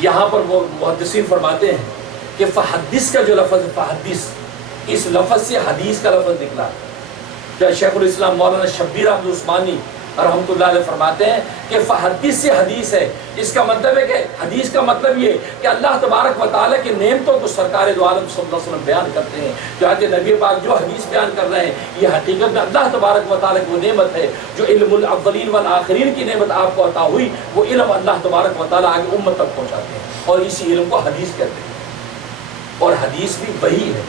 یہاں پر وہ محدثین فرماتے ہیں کہ فحدث کا جو لفظ ہے، فحدث، اس لفظ سے حدیث کا لفظ نکلا۔ کیا شیخ الاسلام مولانا شبیر احمد عثمانی رحمۃ اللہ علیہ فرماتے ہیں کہ فحدث سے حدیث ہے، اس کا مطلب ہے کہ حدیث کا مطلب یہ کہ اللہ تبارک و تعالیٰ کی نعمتوں کو سرکار دو عالم صلی اللہ علیہ وسلم بیان کرتے ہیں۔ چنانچہ نبی پاک جو حدیث بیان کر رہے ہیں یہ حقیقت میں اللہ تبارک و تعالیٰ کی وہ نعمت ہے جو علم الاولین والآخرین کی نعمت آپ کو عطا ہوئی، وہ علم اللہ تبارک و تعالیٰ آگے امت تک پہنچاتے ہیں، اور اسی علم کو حدیث کہتے ہیں۔ اور حدیث بھی وہی ہے،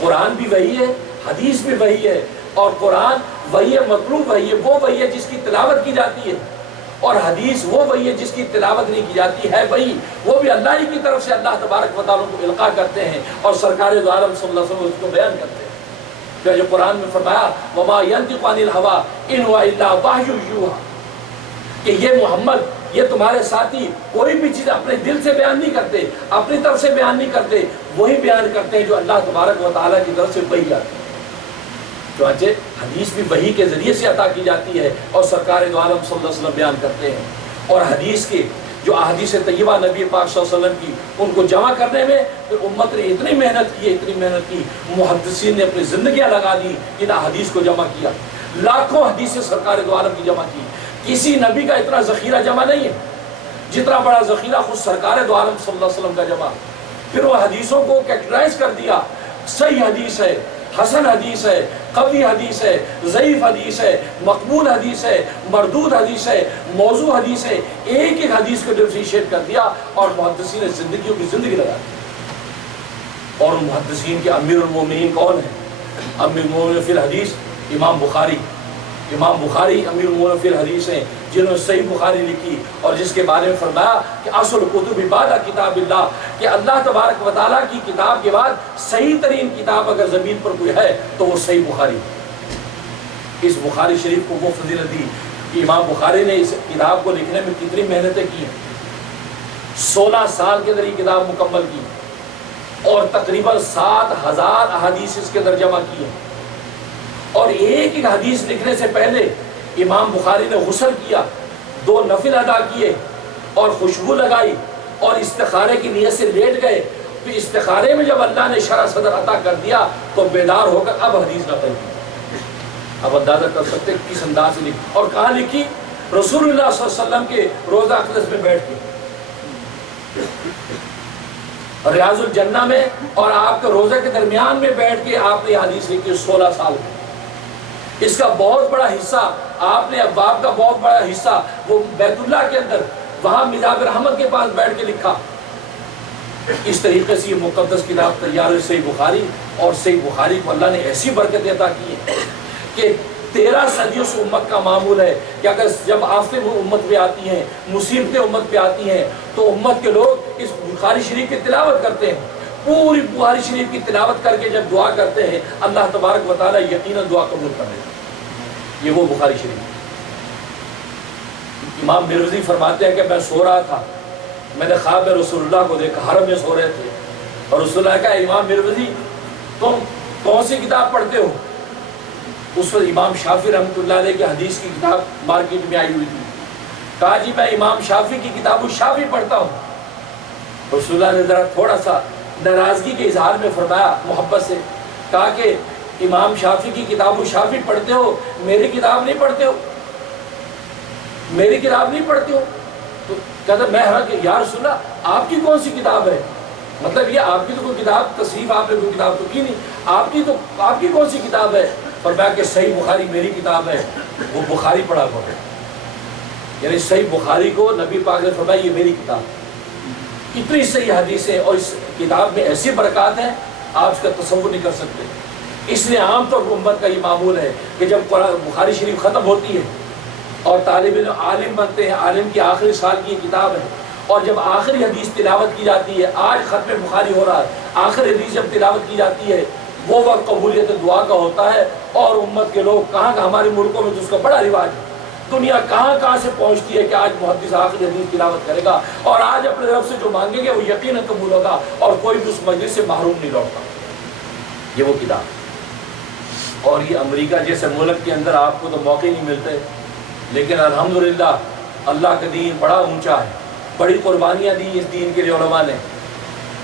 قرآن بھی وہی ہے، حدیث بھی وہی ہے، اور قرآن وہی ہے، مطلوب وہی ہے، وہ وہی ہے جس کی تلاوت کی جاتی ہے، اور حدیث وہ وہی ہے جس کی تلاوت نہیں کی جاتی ہے، وہی وہ بھی اللہ ہی کی طرف سے اللہ تبارک و تعالیٰ کو القاء کرتے ہیں اور سرکار دو عالم صلی اللہ علیہ وسلم اس کو بیان کرتے ہیں۔ پھر جو قرآن میں فرمایا وما ينطق عن الهوى ان هو الا وحی یوحى، کہ یہ محمد، یہ تمہارے ساتھی کوئی بھی چیز اپنے دل سے بیان نہیں کرتے، اپنی طرف سے بیان نہیں کرتے، وہی بیان کرتے ہیں جو اللہ تبارک و تعالیٰ کی طرف سے وحی آتی ہے۔ چنانچہ حدیث بھی وحی کے ذریعے سے عطا کی جاتی ہے اور سرکار دو عالم صلی اللہ علیہ وسلم بیان کرتے ہیں۔ اور حدیث کے جو احادیث طیبہ نبی پاک صلی اللہ علیہ وسلم کی، ان کو جمع کرنے میں پھر امت نے اتنی محنت کی، اتنی محنت کی، محدثین نے اپنی زندگیاں لگا دی ان احادیث کو جمع کیا، لاکھوں حدیثیں سرکار دو عالم کی جمع کی۔ کسی نبی کا اتنا ذخیرہ جمع نہیں ہے جتنا بڑا ذخیرہ خود سرکار دو عالم صلی اللہ علیہ وسلم کا جمع۔ پھر وہ حدیثوں کو کیٹیگرائز کر دیا، صحیح حدیث ہے، حسن حدیث ہے، قوی حدیث ہے، ضعیف حدیث ہے، مقبول حدیث ہے، مردود حدیث ہے، موضوع حدیث ہے، ایک ایک حدیث کو ڈفرینشیٹ کر دیا اور محدثین نے زندگیوں کی زندگی لگا دی۔ اور محدثین کے امیر المومنین کون ہیں؟ امیر المومنین فی الحدیث امام بخاری۔ امام بخاری امیر المومنین فی الحدیث ہیں جنہوں نے صحیح بخاری لکھی، اور جس کے بارے میں فرمایا کہ اصل کتب بعد کتاب اللہ، کہ اللہ تبارک و تعالیٰ کی کتاب کے بعد صحیح ترین کتاب اگر زمین پر کوئی ہے تو وہ صحیح بخاری۔ اس بخاری شریف کو وہ فضیلت دی کہ امام بخاری نے اس کتاب کو لکھنے میں کتنی محنتیں کی ہیں، 16 سال کے اندر یہ کتاب مکمل کی، اور تقریباً 7000 احادیث اس کے اندر جمع کی ہیں۔ اور ایک ایک حدیث لکھنے سے پہلے امام بخاری نے غسل کیا، 2 نفل ادا کیے، اور خوشبو لگائی، اور استخارے کی نیت سے لیٹ گئے۔ پھر استخارے میں جب اللہ نے شرح صدر عطا کر دیا تو بیدار ہو کر اب حدیث نقل کی۔ اب اندازہ کر سکتے کس انداز سے لکھی، اور کہاں لکھی؟ رسول اللہ صلی اللہ علیہ وسلم کے روضہ اقدس میں بیٹھ کے، ریاض الجنہ میں اور آپ کے روزے کے درمیان میں بیٹھ کے آپ نے حدیث لکھی 16 سال میں۔ اس کا بہت بڑا حصہ آپ نے، ابواب کا بہت بڑا حصہ وہ بیت اللہ کے اندر وہاں مزاب رحمت کے پاس بیٹھ کے لکھا۔ اس طریقے سے یہ مقدس کتاب تیار ہے صحیح بخاری، اور صحیح بخاری کو اللہ نے ایسی برکت عطا کی ہے کہ 13 صدیوں سے امت کا معمول ہے کہ اگر جب آفتیں امت پہ آتی ہیں، مصیبتیں امت پہ آتی ہیں، تو امت کے لوگ اس بخاری شریف کی تلاوت کرتے ہیں۔ پوری بخاری شریف کی تلاوت کر کے جب دعا کرتے ہیں اللہ تبارک و تعالیٰ یقیناً دعا قبول کر لیتا ہے۔ یہ وہ بخاری شریف۔ امام مروزی فرماتے ہیں کہ میں سو رہا تھا، میں نے خواب میں رسول اللہ کو دیکھا، حرم میں سو رہے تھے، اور رسول اللہ کہا امام مروزی تم کون سی کتاب پڑھتے ہو؟ اس وقت امام شافعی رحمۃ اللہ علیہ کی حدیث کی کتاب مارکیٹ میں آئی ہوئی تھی۔ کہا جی میں امام شافعی کی کتاب الشافعی پڑھتا ہوں۔ رسول اللہ نے ذرا تھوڑا سا ناراضگی کے اظہار میں فرمایا محبت سے، کہا کہ امام شافعی کی کتاب الشافعی پڑھتے ہو، میری کتاب نہیں پڑھتے ہو، میری کتاب نہیں پڑھتے ہو؟ تو کہتا میں ہاں کہ یا رسول اللہ آپ کی کون سی کتاب ہے؟ مطلب یہ آپ کی تو کوئی کتاب، تصریف آپ نے کوئی کتاب تو کی نہیں، آپ کی کون سی کتاب ہے؟ فرمایا کہ صحیح بخاری میری کتاب ہے، وہ بخاری پڑھا کرو۔ یعنی صحیح بخاری کو نبی پاک نے فرمایا یہ میری کتاب۔ اتنی صحیح حدیثیں اور اس کتاب میں ایسی برکات ہیں آپ اس کا تصور نہیں کر سکتے۔ اس لیے عام طور پر امت کا یہ معمول ہے کہ جب قرآن بخاری شریف ختم ہوتی ہے اور طالب علم عالم بنتے ہیں، عالم کی آخری سال کی یہ کتاب ہے، اور جب آخری حدیث تلاوت کی جاتی ہے، آج ختم بخاری ہو رہا ہے، آخری حدیث جب تلاوت کی جاتی ہے وہ وقت قبولیت دعا کا ہوتا ہے، اور امت کے لوگ کہاں ہمارے ملکوں میں تو اس کا بڑا رواج ہے، دنیا کہاں سے پہنچتی ہے کہ آج محدث آخری حدیث تلاوت کرے گا، اور آج اپنے طرف سے جو مانگیں گے وہ یقیناً قبول ہوگا، اور کوئی بھی اس مجلس سے محروم نہیں لوٹتا۔ یہ وہ کتاب۔ اور یہ امریکہ جیسے ملک کے اندر آپ کو تو موقع نہیں ملتے، لیکن الحمدللہ اللہ کا دین بڑا اونچا ہے، بڑی قربانیاں دی اس دین کے لیے علماء نے،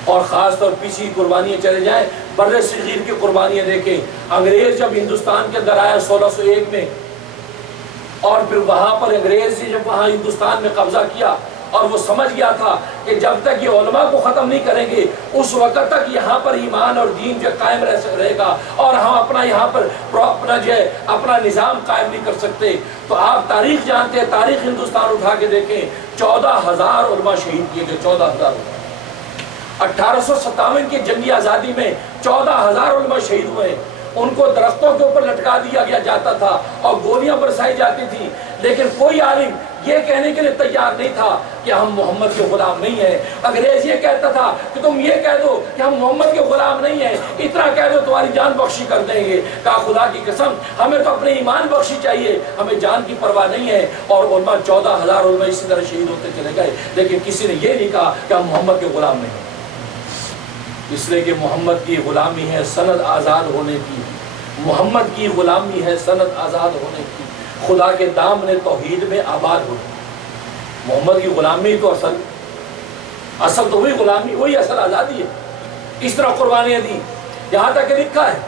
اور خاص طور پیچھے قربانیاں چلے جائیں، بر صغیر کی قربانیاں دیکھیں۔ انگریز جب ہندوستان کے اندر آیا 1601 میں، اور پھر وہاں پر انگریز نے جب وہاں ہندوستان میں قبضہ کیا، اور وہ سمجھ گیا تھا کہ جب تک یہ علماء کو ختم نہیں کریں گے اس وقت تک یہاں پر ایمان اور دین جو قائم رہے گا، اور ہم اپنا یہاں پر اپنا نظام قائم نہیں کر سکتے۔ تو آپ تاریخ جانتے ہیں، تاریخ ہندوستان اٹھا کے دیکھیں، 14,000 علماء شہید کیے گئے، 14,000۔ 1857 کی جنگی آزادی میں 14,000 علماء شہید ہوئے۔ ان کو درختوں کے اوپر لٹکا دیا جاتا تھا اور گولیاں برسائی جاتی تھی، لیکن کوئی عالم یہ کہنے کے لیے تیار نہیں تھا کہ ہم محمد کے غلام نہیں ہیں۔ انگریز یہ کہتا تھا کہ تم یہ کہہ دو کہ ہم محمد کے غلام نہیں ہیں، اتنا کہہ دو تمہاری جان بخشی کر دیں گے۔ کہا خدا کی قسم ہمیں تو اپنے ایمان بخشی چاہیے، ہمیں جان کی پرواہ نہیں ہے۔ اور علماء 14,000 علماء اسی طرح شہید ہوتے چلے گئے، لیکن کسی نے یہ نہیں کہا کہ ہم محمد کے غلام نہیں ہیں، اس لیے کہ محمد کی غلامی ہے سند آزاد ہونے کی، محمد کی غلامی ہے سند آزاد ہونے کی، خدا کے دامن توحید میں آباد ہوتی۔ محمد کی غلامی تو اصل تو وہی غلامی، وہی اصل آزادی ہے۔ اس طرح قربانیاں دی، یہاں تک کہ لکھا ہے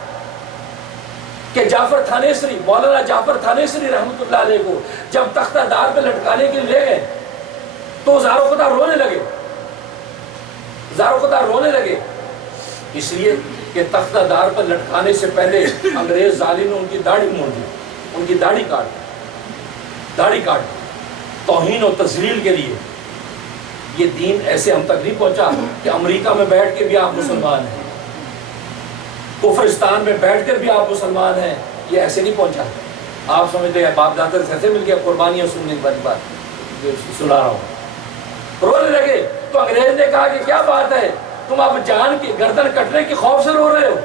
کہ جعفر تھانیسری، مولانا جعفر تھانیسری رحمۃ اللہ علیہ کو جب تختہ دار پہ لٹکانے کے لیے لے گئے تو زارو قطار رونے لگے، زارو قطار رونے لگے، اس لیے کہ تختہ دار پر لٹکانے سے پہلے انگریز ظالم نے ان کی داڑھی موڑ دی، ان کی داڑھی کاٹ توہین و تذلیل کے لیے۔ یہ دین ایسے ہم تک نہیں پہنچا کہ امریکہ میں بیٹھ کے بھی آپ مسلمان ہیں، کفرستان میں بیٹھ کر بھی آپ مسلمان ہیں، یہ ایسے نہیں پہنچا۔ آپ سمجھتے ہیں باپ دادا سے ایسے مل گیا، قربانیاں سننے کی بات سنا رہا ہوں، رونے لگے۔ تو انگریز نے کہا کہ کیا بات ہے، تم اب جان کی گردن کٹنے کی خوف سے رو رہے ہو؟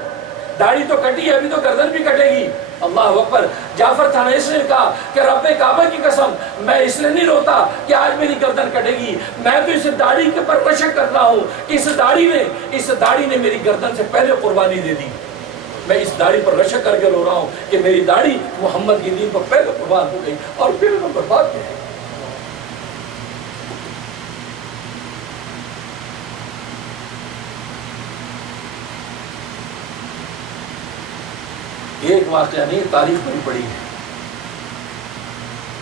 داڑھی تو کٹی ہے، ابھی تو گردن بھی کٹے گی۔ اللہ اکبر۔ جعفر تھانیسری نے کہا کہ رب کعبہ کی قسم میں اس لیے نہیں روتا کہ آج میری گردن کٹے گی، میں تو اس داڑھی کے پر رشک کرتا ہوں کہ اس داڑھی نے میری گردن سے پہلے قربانی دے دی۔ میں اس داڑھی پر رشک کر کے رو رہا ہوں کہ میری داڑھی محمد کی دین پر پہلے قربان ہو گئی، اور پھر میں برباد ہو گئی۔ ایک واقعہ نہیں، تاریخ بڑی پڑی ہے،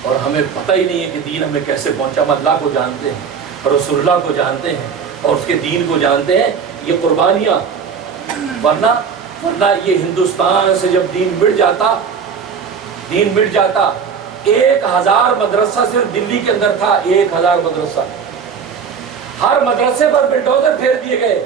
اور ہمیں پتہ ہی نہیں ہے کہ دین ہمیں کیسے پہنچا۔ ہم اللہ کو جانتے ہیں، رسول اللہ کو جانتے ہیں، اور اس کے دین کو جانتے ہیں۔ یہ قربانیاں، ورنہ یہ ہندوستان سے جب دین مٹ جاتا 1,000 مدرسہ صرف دلی کے اندر تھا، 1,000 مدرسہ، ہر مدرسے پر بلڈوزر پھیر دیے گئے،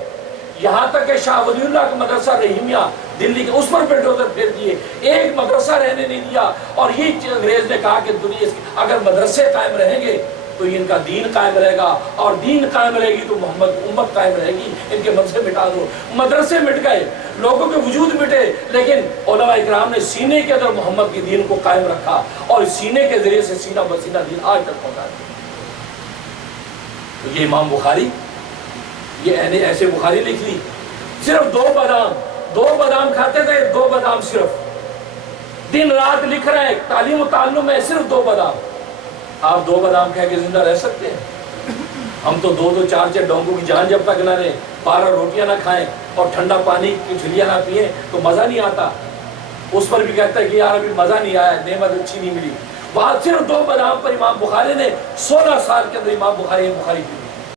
یہاں تک کہ شاہ ولی اللہ کا مدرسہ رحیمیہ دلی کے، اس پر بلڈوزر پھیر دیے، ایک مدرسہ رہنے نہیں دیا۔ اور یہ انگریز نے کہا کہ دنیا اگر مدرسے قائم رہیں گے تو ان کا دین قائم رہے گا، اور دین قائم رہے گی تو محمد امت قائم رہے گی، ان کے مدرسے مٹا دو۔ مدرسے مٹ گئے، لوگوں کے وجود مٹے، لیکن علماء اکرام نے سینے کے اندر محمد کے دین کو قائم رکھا، اور سینے کے ذریعے سے سینہ بسینہ دین آج تک پہنچا دیا۔ یہ امام بخاری، یہ ایسے بخاری لکھ لی، صرف 2 بادام کھاتے تھے، 2 بادام صرف، دن رات لکھ رہے ہیں، تعلیم و تعلم میں صرف 2 بادام۔ آپ 2 بادام کھا کے زندہ رہ سکتے ہیں؟ ہم تو 2 4 ڈونگوں کی جان جب تک نہ لیں، 12 روٹیاں نہ کھائیں اور ٹھنڈا پانی کی جھلیاں نہ پئیں تو مزہ نہیں آتا۔ اس پر بھی کہتا ہے کہ یار ابھی مزہ نہیں آیا، نعمت اچھی نہیں ملی۔ وہاں صرف 2 بادام پر امام بخاری نے 16 سال کے اندر امام بخاری